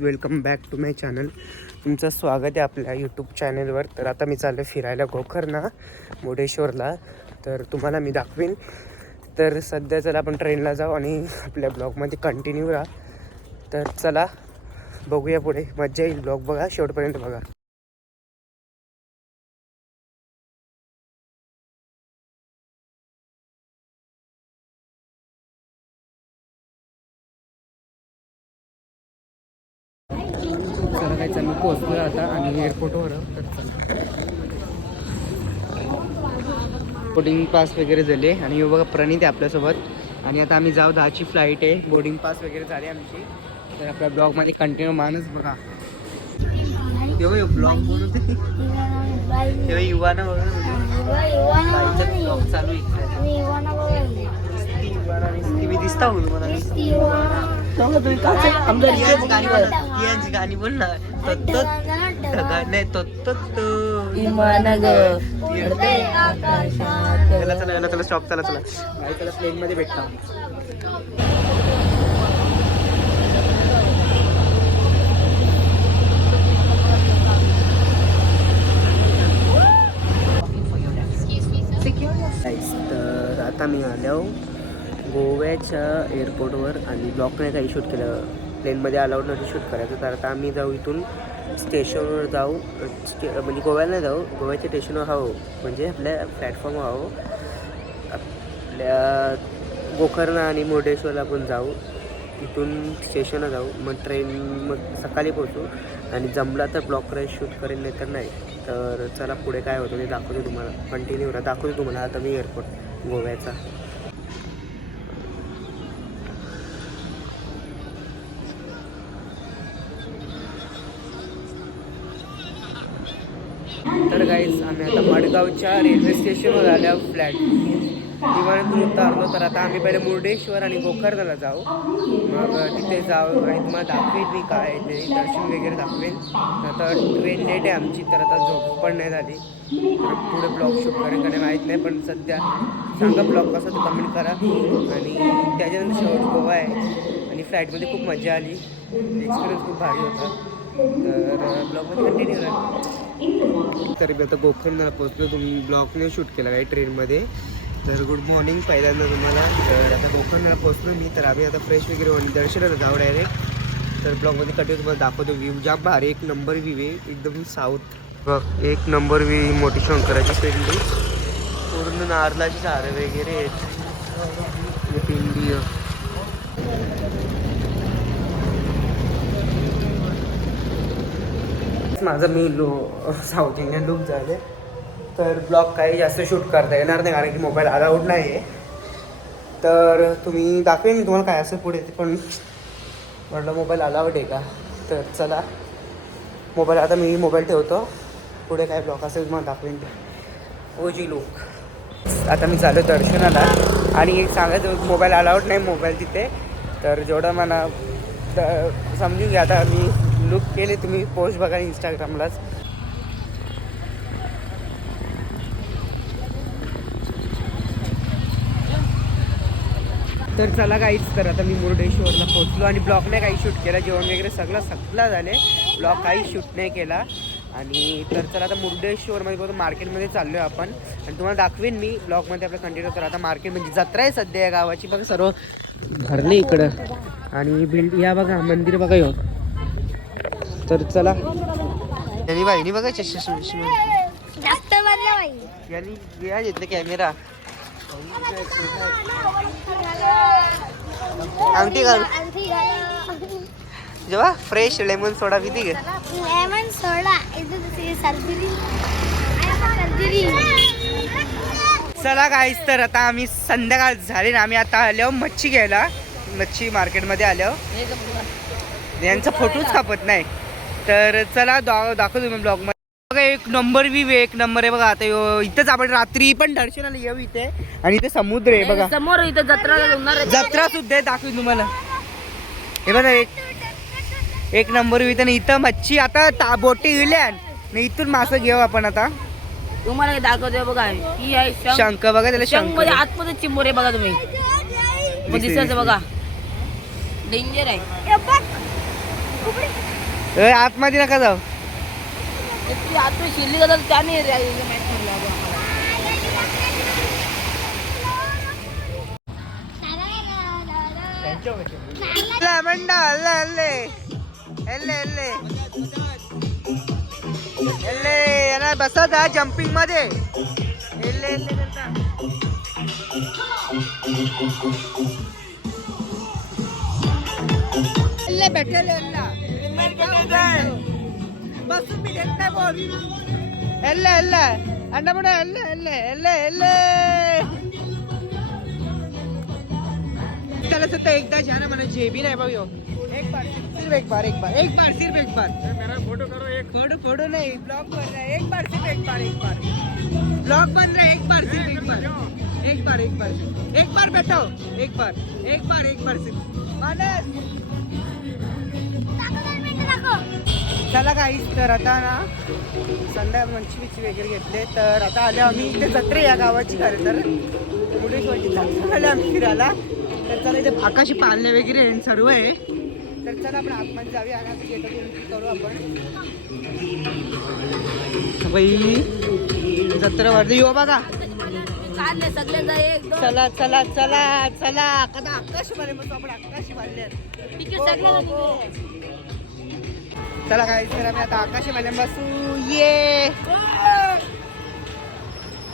Welcome back to my channel. तुमचं स्वागत आहे आपल्या यूट्यूब चॅनलवर. तर आता मी चाललो फिरायला गोकर्ण मुर्डेश्वरला. तर तुम्हाला मी दाखवीन. तर सध्या चला आपण ट्रेनला जाऊ आणि आपल्या ब्लॉगमध्ये कंटिन्यू राहा. तर चला बघूया पुढे, मज्जा येईल. ब्लॉग बघा शेवटपर्यंत बघा. चला काय चालू पोहोचलो आता आणि एअरपोर्टवर. तर बोर्डिंग पास वगैरे झाले आणि हे बघा प्रणित आहे आपल्यासोबत. आणि आता आम्ही जाऊ, 10ची फ्लाईट आहे. बोर्डिंग पास वगैरे झाली आमची. तर आपल्या ब्लॉगमध्ये कंटिन्यू माणूस बघा. तेव्हा ब्लॉग बनवते तेव्हा युवाना बघा ब्लॉग चालू मी दिसता होईल मला. गाणी बोल ना. नाही चला स्टॉप. चला प्लेन मध्ये भेटता. तर आता मी आलो गोव्याच्या एअरपोर्टवर आणि ब्लॉकने काही शूट केलं. प्लेनमध्ये अलाउड नव्हतं शूट करायचं. तर आता आम्ही जाऊ इथून स्टेशनवर जाऊ. म्हणजे गोव्याला नाही जाऊ, गोव्याच्या स्टेशनवर हवं म्हणजे आपल्या प्लॅटफॉर्मवर हवं. आपल्या गोकर्ण आणि मुर्डेश्वरला आपण जाऊ. इथून स्टेशनला जाऊ, मग ट्रेन मग सकाळी पोहोचू. आणि जमला तर ब्लॉक करायला शूट करेन, नाही तर नाही. तर चला पुढे काय होतं ते दाखवतो तुम्हाला. कंटिन्यू दाखवतो तुम्हाला आता मी एअरपोर्ट गोव्याचा. तर गाईज आम्ही आता मडगावच्या रेल्वे स्टेशनवर आल्या. फ्लॅट विमानातून उतरलो. तर आता आम्ही पहिले मुर्डेश्वर आणि गोकर्णला जाऊ. मग तिथे जाऊ आणि तुम्हाला दाखवेन मी काय ते दर्शन वगैरे दाखवेन. आता ट्रेन लेट आहे आमची, तर आता झोप पण नाही झाली. तर पुढे ब्लॉग शूट करेन का नाही माहीत नाही, पण सध्या सांगा ब्लॉग कसा तो कमेंट करा. आणि त्याच्यानंतर शेवट गोवा आहे आणि फ्लाईटमध्ये खूप मजा आली. एक्सपिरियन्स खूप भारी होता. तर ब्लॉगमध्ये कंटिन्यू राहा. तरी आता गोकर्णला पोहोचलो. तुम्ही ब्लॉगने शूट केला काय ट्रेनमध्ये. तर गुड मॉर्निंग पहिल्यांदा तुम्हाला. तर आता गोकर्णला पोहोचलो मी. तर आम्ही आता फ्रेश वगैरे होऊन दर्शनाला जाऊ डायरेक्ट. तर ब्लॉगमध्ये कंटिन्यू तुम्हाला दाखवतो. व्ह्यू जाम भारी, एक नंबर व्ह्यू आहे एकदम साऊथ. बघ एक नंबर व्ह्यू. मोठी शंकराची पिंडी, पूर्ण नारळाची झाडं वगैरे आहेत. पिंडी माझं मी साऊथ इंडियन लुक झाले. तर ब्लॉग काही जास्त शूट करता येणार नाही कारण की मोबाईल अलाउड नाही आहे. तर तुम्ही दाखवेन मी तुम्हाला काय असं पुढे. पण म्हटलं मोबाईल अलाउड आहे का. तर चला मोबाईल आता मी मोबाईल ठेवतो. पुढे काय ब्लॉग असेल तुम्हाला दाखवेन. ओजी लुक. आता मी चालू दर्शनाला. आणि एक सांगायचं, मोबाईल अलाउड नाही मोबाईल तिथे. तर जेवढं मला समजून घ्या. आता मी लुक केले, तुम्ही पोस्ट बघा इंस्टाग्रामलाच. तर चला काहीच. तर आता मी मुर्डेश्वरला पोहोचलो आणि ब्लॉगने काही शूट केला. जेवण वगैरे सगळं झाले. ब्लॉग काही शूट नाही केला. आणि तर चला आता मुर्डेश्वरमध्ये बघतो, मार्केटमध्ये चाललो आहे आपण. आणि तुम्हाला दाखवेन मी ब्लॉगमध्ये आपलं कंटिन्यू. तर आता मार्केट म्हणजे जत्रा आहे सध्या या गावाची. बघा सर्व भरले इकडं. आणि बिल्ड या बघा, मंदिर बघा यो. तर चला यांनी बाईनी बघा चष्मा यांनी या घेतलं कॅमेरा. अंगठी घाल जेव्हा फ्रेश लेमन सोडा पिती गे. लेमन सोडा. चला गाईस, तर आता आम्ही संध्याकाळ झाली ना, आम्ही आता आलो मच्छी घ्यायला. मच्छी मार्केटमध्ये आलो. यांचा फोटोच कापत नाही. तर चला दाखवतो तुम्ही ब्लॉगमध्ये. बघा एक नंबर व्ह्यू आहे, एक नंबर आहे बघा. आता इथंच आपण रात्री पण दर्शनाला येऊ इथे. आणि इथे समुद्र आहे बघा समोर. इथं जत्रा सुद्धा आहे, दाखवेन तुम्हाला. हे बघा एक नंबर व्ह्यू. आणि इथं मच्छी आता बोटी गेल्या. इथून मासे घेऊ आपण आता. तुम्हाला दाखवतो बघा. ही आहे शंख बघा, त्याला शंख मध्ये आतमध्ये चिंबोर आहे बघा. तुम्ही दिसायचं बघा, डेंजर आहे. आतमध्ये नका जाऊ. ती आतून शिरली जातात त्याने माहित पडलं आम्हाला. ಮಂಡ ಅಲ್ಲ ಅಲ್ಲೇ ಎಲ್ಲೇ ಎಲ್ಲೇ ಎಲ್ಲೇ ಏನ ಬಸದ ಜಂಪಿಂಗ್ मध्ये ಎಲ್ಲೇ ಎಲ್ಲೇ करता ಎಲ್ಲೇ ಬೆಟ್ಟಲೆ ಎಲ್ಲ बसून मी देत नाही बोल ಎಲ್ಲೇ ಎಲ್ಲೇ अंडा बडा ಎಲ್ಲೇ ಎಲ್ಲೇ ಎಲ್ಲೇ ಎಲ್ಲೇ त्याला सत्ता एकदा जाना मला जेबी नाही भाऊ एक बार सिर्फ एक बार सिर्फ एक बार मेरा फोटो करो एक फोटो नहीं ब्लॉग बन रहा है एक बार सिर्फ एक बार ब्लॉग बन रहा है एक बार सिर्फ एक बार बैठो एक बार सिर्फ मानस चला काहीच तर आता ना संध्या मंचीची वगैरे घेतले तर आता आले आम्ही इथे जत्रे या गावाची खरं तर मुडेश्वरची जत्रा आले आम्ही फिरायला तर चला इथे आकाशी पाळणे वगैरे सर्व आहे तर चला आपण आतमध्ये जाऊया आणि आता गेट करू आपण बाई जत्रा वरती येऊ बघा काढले सगळ्यांचा एक दोन चला चला चला चला कदा आकाशी पाळणे मस्त आपण आकाशी पाळणे तिकीट सगळ्यांना चला काय तर आम्ही आता आकाशी पाळणे बसू ये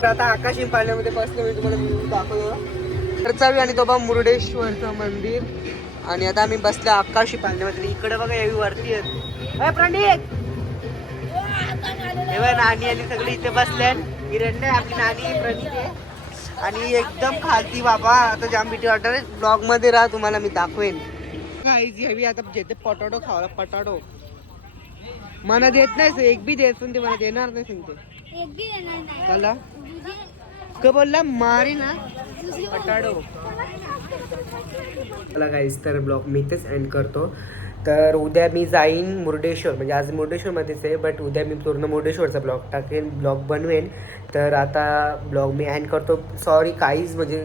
तर आता आकाशी पाळण्यामध्ये बसलो मी तुम्हाला दाखवतो तर चावी आणि तो बा मुरुडेश्वरचं मंदिर आणि आता आम्ही बसलो आकाशी पाळण्यामध्ये इकडे बघा यावी वरती आहेत प्रणित हे बघा नानी आणि सगळे इथे बसले हिरण्य आपली नानी प्रणित आहे आणि एकदम खालती बाबा आता जाम भीती वाटत ब्लॉग मध्ये राहा तुम्हाला मी दाखवेन काहीच हवी आता जेथे पटाटो खावाला पटाटो मला देत नाही एक बी देत पण ते मला देणार नाही सांगते चला का बोलला मारे ना पटाडो मला काहीच तर ब्लॉग मी इथेच एंड करतो तर उद्या मी जाईन मुर्डेश्वर म्हणजे आज मुर्डेश्वरमध्येच आहे बट उद्या मी पूर्ण मुर्डेश्वरचा ब्लॉग टाकेन ब्लॉग बनवेन तर आता ब्लॉग मी एंड करतो सॉरी काहीच म्हणजे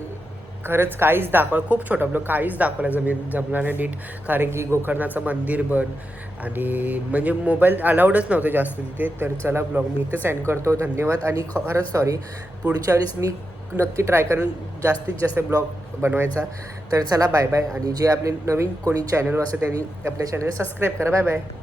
खरंच काहीच खूप छोटा ब्लॉग काहीच दाखवला जमणार नाही नीट कारण की गोकर्णाचं मंदिर बन आणि म्हणजे मोबाईल अलाउडच नव्हतं जास्त तिथे तर चला ब्लॉग मी इथेच एंड करतो धन्यवाद आणि खरंच सॉरी पुढच्या वेळेस मी नक्की ट्राय करेन जास्तीत जास्त ब्लॉग बनवायचा तर चला बाय बाय आणि जे आपले नवीन कोणी चॅनल असेल त्यांनी आपल्या चॅनल सबस्क्राईब करा बाय बाय